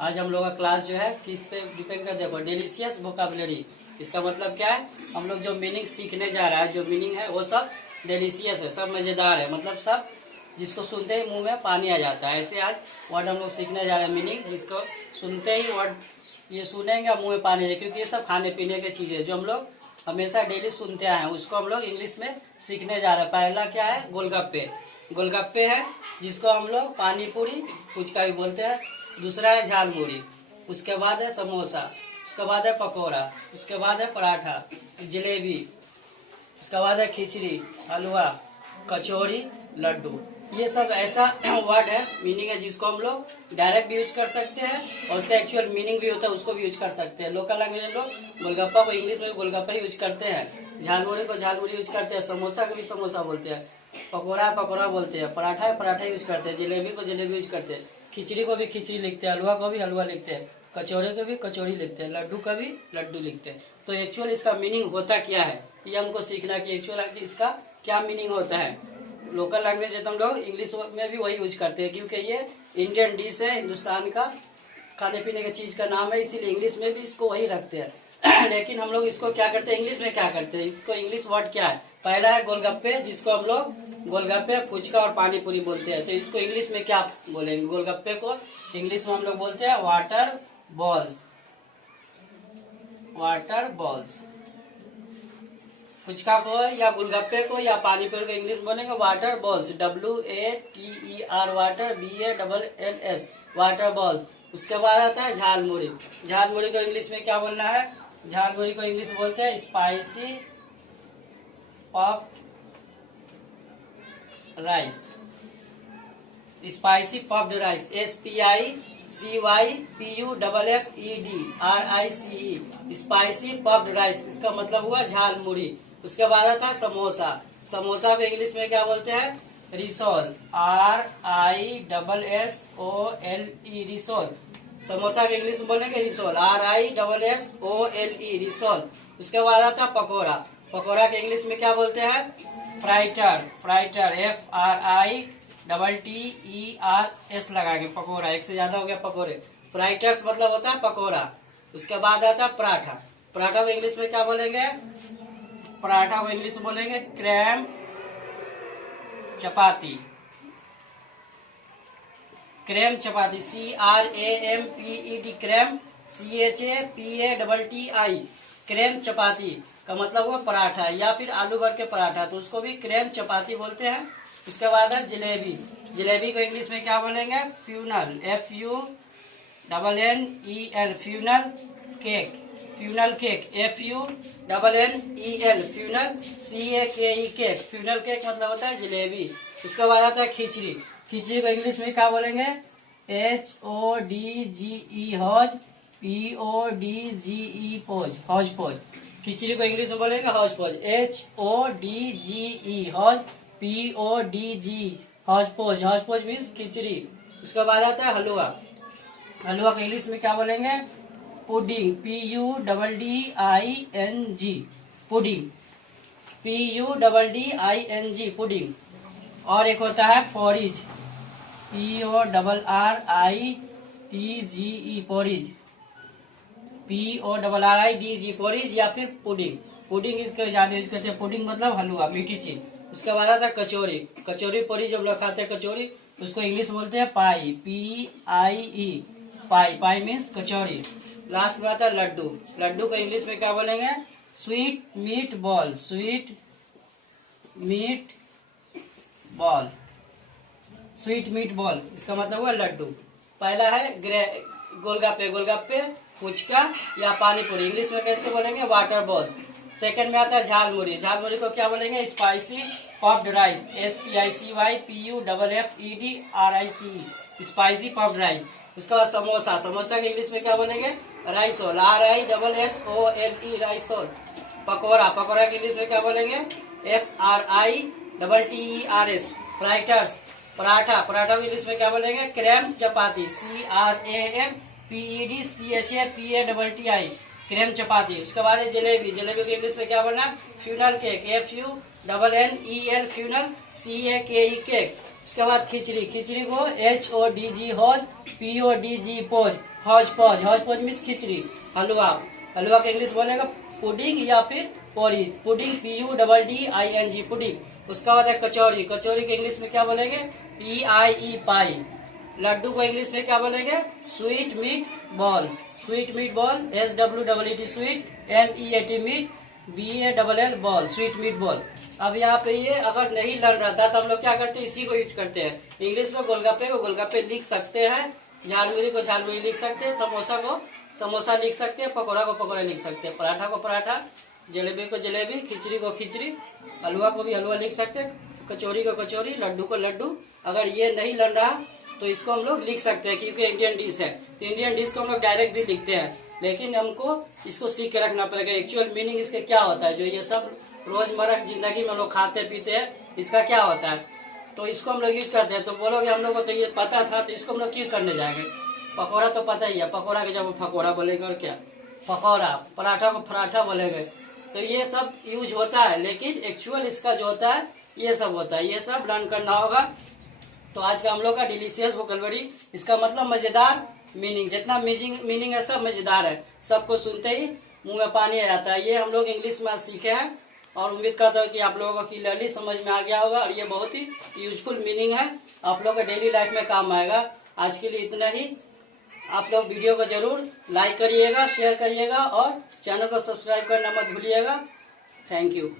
आज हम लोग का क्लास जो है किस पे डिपेंड कर, देखो डिलीशियस वोकाबुलरी। इसका मतलब क्या है, हम लोग जो मीनिंग सीखने जा रहा है, जो मीनिंग है वो सब डिलीशियस है, सब मजेदार है, मतलब सब जिसको सुनते ही मुंह में पानी आ जाता है। ऐसे आज वर्ड हम लोग सीखने जा रहे हैं, मीनिंग जिसको सुनते ही वर्ड ये सुनेंगे मुंह में पानी है, क्योंकि ये सब खाने पीने की चीजें जो हम लोग हमेशा डेली सुनते आए हैं, उसको हम लोग इंग्लिश में सीखने जा रहे हैं। पहला क्या है, गोलगप्पे। गोलगप्पे है जिसको हम लोग पानी पूरी फुचका भी बोलते हैं। दूसरा है झालमुड़ी, उसके बाद है समोसा, उसके बाद है पकौड़ा, उसके बाद है पराठा, जलेबी, उसके बाद है खिचड़ी, हलवा, कचौड़ी, लड्डू। ये सब ऐसा वर्ड है, मीनिंग है, जिसको हम लोग डायरेक्ट भी यूज कर सकते हैं और उसका एक्चुअल मीनिंग भी होता है, उसको भी यूज कर सकते हैं। लोकल लैंग्वेज हम लोग गोलगप्पा को इंग्लिश में गोलगप्पा यूज करते हैं, झालमुड़ी को झालमुड़ी यूज करते हैं, समोसा को भी समोसा बोलते हैं, पकौड़ा है पकौड़ा बोलते हैं, पराठा है पराठा यूज करते हैं, जलेबी को जलेबी यूज करते हैं, खिचड़ी को भी खिचड़ी लिखते हैं, हलवा को भी हलवा लिखते हैं, कचौड़े को भी कचौड़ी लिखते हैं, लड्डू का भी लड्डू लिखते हैं। तो एक्चुअल इसका मीनिंग होता क्या है, ये हमको सीखना कि एक्चुअल इसका क्या मीनिंग होता है। लोकल लैंग्वेज है तो हम लोग इंग्लिश में भी वही यूज करते हैं, क्योंकि ये इंडियन डिश है, हिंदुस्तान का खाने पीने की चीज का नाम है, इसीलिए इंग्लिश में भी इसको वही रखते हैं। लेकिन हम लोग इसको क्या करते हैं, इंग्लिश में क्या करते हैं, इसको इंग्लिश वर्ड क्या है। पहला है गोलगप्पे, जिसको हम लोग गोलगप्पे, फुचका और पानी पूरी बोलते हैं। तो इसको इंग्लिश में क्या बोलेंगे, गोलगप्पे को इंग्लिश में हम लोग बोलते हैं water balls, water balls. Phuchka को या गोलगप्पे को या पानी पूरी को इंग्लिश बोलेंगे water balls, WATER, water, BALLS, water balls. उसके बाद आता है झालमुड़ी। झालमुड़ी को इंग्लिश में क्या बोलना है, झालमुड़ी को इंग्लिश बोलते हैं spicy puffed rice, spicy puffed rice, SPICYPUFFEDRICE, spicy puffed rice. इसका मतलब हुआ झालमुड़ी। उसके बाद आता है समोसा। समोसा को इंग्लिश में क्या बोलते हैं, रिसोल, RISSOLE, रिसोल। समोसा को इंग्लिश में बोलेंगे रिसोल, RISSOLE, रिसोल। उसके बाद आता है पकौड़ा। पकौड़ा के इंग्लिश में क्या बोलते हैं, फ्राइटर, फ्राइटर, FRITTERS लगा के पकौड़ा, एक से ज्यादा हो गया पकौड़े। फ्राइटर्स मतलब होता है पकौड़ा। उसके बाद आता है पराठा। पराठा को इंग्लिश में क्या बोलेंगे, पराठा को इंग्लिश में बोलेंगे क्रैम चपाती, क्रैम चपाती, CRAMPED, क्रैम CHAPATTI, क्रैम चपाती का मतलब हुआ पराठा या फिर आलू भर के पराठा, तो उसको भी क्रैम चपाती बोलते हैं। उसके बाद है जलेबी। जलेबी को इंग्लिश में क्या बोलेंगे, funnel, FUNNEL, funnel cake, funnel cake, FUNNEL, funnel CAKE, cake, funnel cake मतलब होता है जलेबी। उसके बाद आता है खिचड़ी। खिचड़ी को इंग्लिश में क्या बोलेंगे, HODGE, हौज, PODGE, पोज, हौज पोज। खिचड़ी को इंग्लिश में बोलेंगे हौज पोज, HODGE, हौज, PODG, हौज पोज, हौज पोज मीन्स खिचड़ी। उसके बाद आता है हलवा। हलवा को इंग्लिश में क्या बोलेंगे, pudding, PUDDING, pudding, PUDDING, pudding. और एक होता है porridge, PORRITGE, porridge, PORRIDG, porridge या फिर पुडिंग। पुडिंग इसको ज्यादा यूज करते हैं, पुडिंग मतलब हलवा, मीठी चीज। उसके बाद आता है कचौरी। कचौरी पूरी जब लोग खाते हैं कचौरी, उसको इंग्लिश बोलते हैं पाई, PIE, पाई, पाई मीन्स कचौरी। लास्ट में आता है लड्डू। लड्डू को इंग्लिश में क्या बोलेंगे, sweet meat ball, sweet meat ball, sweet meat ball. इसका मतलब हुआ लड्डू। पहला है गोलगप्पे, गोलगप्पे, फुचका या पानी पूरी, इंग्लिश में कैसे बोलेंगे, वाटर बॉल्स। सेकंड में आता है झालमुड़ी। झालमुड़ी को क्या बोलेंगे, spicy puffed rice, SPICYPUFFEDRICE, spicy puffed rice. उसके बाद समोसा। समोसा के इंग्लिश में क्या बोलेंगे, राइसोल, RISSOLE, राइसोल। पकौड़ा। पकौड़ा के इंग्लिश में क्या बोलेंगे, FRITTERS, फ्राइटर्स। पराठा। पराठा के इंग्लिश में क्या बोलेंगे, क्रैम चपाती, CRAMPEDCHAPATTI, क्रैम चपाती। उसके बाद है जलेबी। जलेबी के इंग्लिश में क्या बोलना, funnel cake, FUNNEL, funnel CAKE, cake. उसके बाद खिचड़ी, खिचड़ी को HODG हौज, PODG पोज, हौज पौज, हौज पौज मीन्स खिचड़ी। हलवा, हलवा का इंग्लिश बोलेगा पुडिंग या फिर पोरिज, पुडिंग PUDDING पुडिंग। उसके बाद है कचौरी, कचौरी के इंग्लिश में क्या बोलेंगे PIE पाई। लड्डू को इंग्लिश में क्या बोलेंगे sweet meat ball, sweet meat ball, SWEET sweet, MEAT meat, BALL ball, sweet meat ball. अब यहाँ पे ये अगर नहीं लड़ रहा था तो हम लोग क्या करते हैं, इसी को यूज करते हैं। इंग्लिश में गोलगप्पे को गोलगप्पे लिख सकते हैं, झालमुरी को झालमुरी लिख सकते हैं, समोसा को समोसा लिख सकते हैं, पकौड़ा को पकौड़ा लिख सकते हैं, पराठा को पराठा, जलेबी को जलेबी, खिचड़ी को खिचड़ी, हलवा को भी हलवा लिख सकते हैं, कचौरी को कचौरी, लड्डू को लड्डू। अगर ये नहीं लड़ रहा तो इसको हम लोग लिख सकते हैं क्योंकि इंडियन डिश है। तो इंडियन डिश को हम लोग डायरेक्ट भी लिखते हैं, लेकिन हमको इसको सीख के रखना पड़ेगा एक्चुअल मीनिंग इसके क्या होता है। जो ये सब रोजमर्रा की जिंदगी में लोग खाते पीते हैं, इसका क्या होता है, तो इसको हम लोग यूज करते हैं। तो बोलोगे हम लोग को तो ये पता था, तो इसको हम लोग क्यों करने जाएंगे। पकौड़ा तो पता ही है, पकौड़ा के जब पकौड़ा बोलेंगे और क्या पकौड़ा, पराठा को पराठा बोलेंगे। तो ये सब यूज होता है, लेकिन एक्चुअल इसका जो होता है ये सब होता है, ये सब लर्न करना होगा। तो आज का हम लोग का डिलीशियस वोकैबुलरी, इसका मतलब मजेदार, मीनिंग, जितना मीनिंग है सब मजेदार है, सबको सुनते ही मुंह में पानी आ जाता है। ये हम लोग इंग्लिश में सीखे हैं और उम्मीद करता हूँ कि आप लोगों को क्लियरली समझ में आ गया होगा और ये बहुत ही यूजफुल मीनिंग है, आप लोग का डेली लाइफ में काम आएगा। आज के लिए इतना ही। आप लोग वीडियो को जरूर लाइक करिएगा, शेयर करिएगा और चैनल को सब्सक्राइब करना मत भूलिएगा। Thank you.